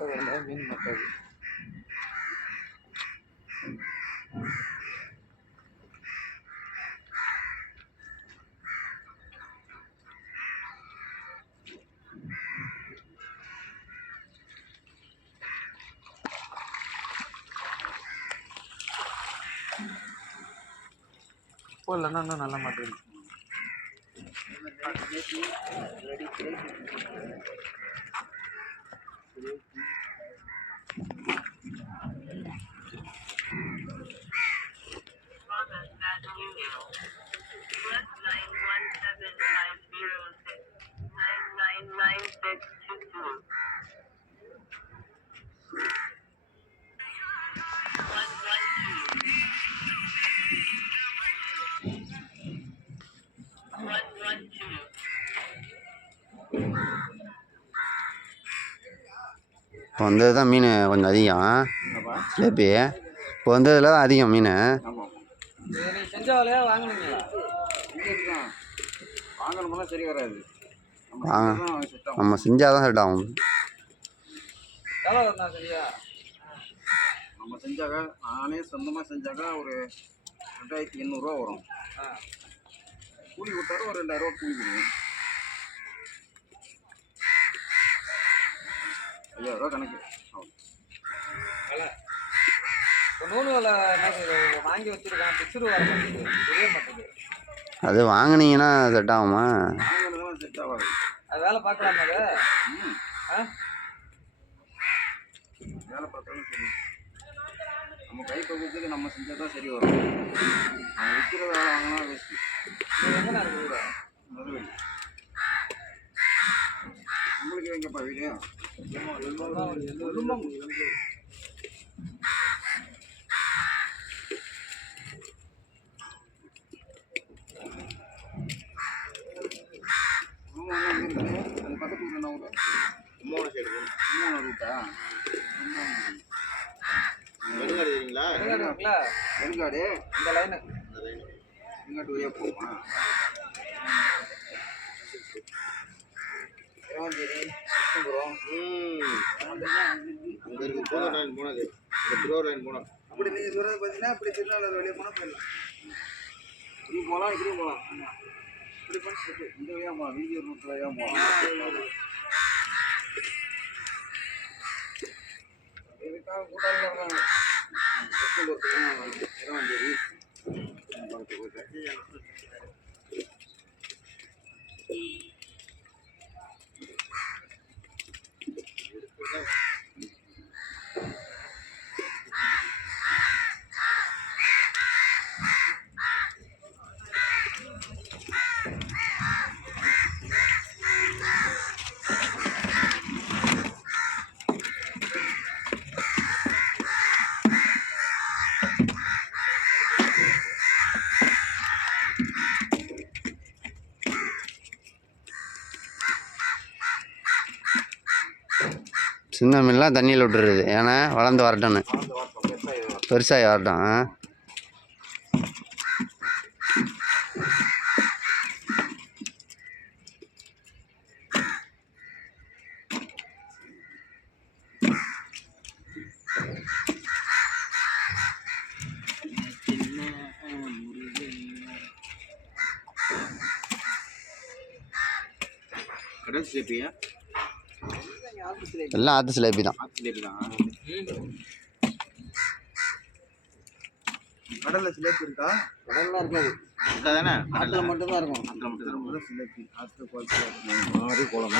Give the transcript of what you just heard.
மீன் மட்டது. இப்போ இல்லைன்னா இன்னும் நல்ல மாட்டேங்குது. இப்போ வந்தது தான் மீன் கொஞ்சம் அதிகம் சிலேபி. இப்போ வந்ததில் தான் அதிகம் மீன். நம்ம செஞ்சால் தான் செட் ஆகும். நம்ம செஞ்சாக்கா நானே சொந்தமாக செஞ்சாக்கா ஒரு 2800 வரும். கூலி கொடுத்தாலும் ஒரு 2000 கூலி கொடுக்கும். 5000 கணக்கு. வாங்கி வச்சிருக்கான் அது வாங்கினீங்கன்னா செட் ஆகுமா? செட் ஆகாது. அது வேலை பார்க்கலாமா? வேலை பார்த்தாலும் சரி, நம்ம கை பகுதிக்கு நம்ம செஞ்சால் தான் சரி வரும். நம்ம விற்கிற வேலை வாங்கினா வேஸ்ட்டு. மதுரை உங்களுக்கு எங்கப்பா வீடு? அது பக்கத்து ஊர் என்ன ஊர்? கும்பகோணம் சைடு. கும்பகோணம் ரூட்டா? வெறுங்காடு தெரியுங்களா? வெறுங்காடு இந்த லைனு வெறுங்காட்டு வழியாக போகுமா? கிரவஞ்சேரி, கிருஷ்ணபுரம். அங்கே இருக்குது போதூர் லைன் போனது, இந்த திருவாரூர் லைன் போனோம். அப்படி நீங்கள் சொல்கிறது பார்த்தீங்கன்னா இப்படி திருநெல்வேலி வழியாக போனால் போயிடலாம். இப்படி போகலாம், இப்படியும் போகலாம். இப்படி பண்ணிட்டு இந்த வழியாக போகலாம், வீதியூர் ரூட் வழியாக போகலாம். இதுக்காக கூட்டாளி வர்றாங்க. கிருஷ்ணபுரத்துக்கு கிரவஞ்சேரி சின்ன மீன்லாம் தண்ணியில் விட்டுருது. ஏன்னா வளர்ந்து வரட்டும்னு, பெருசாகி வரட்டும். கடல் சிலேபியா? எல்லாம் ஆற்று சிலேபி தான். கடலில் சிலேபி இருக்கா? கடல்லாம் இருக்காது. தானே ஆற்றுல மட்டும்தான் இருக்கும். ஆற்றுல மட்டும்தான் சிலேபி. ஆற்று குளம்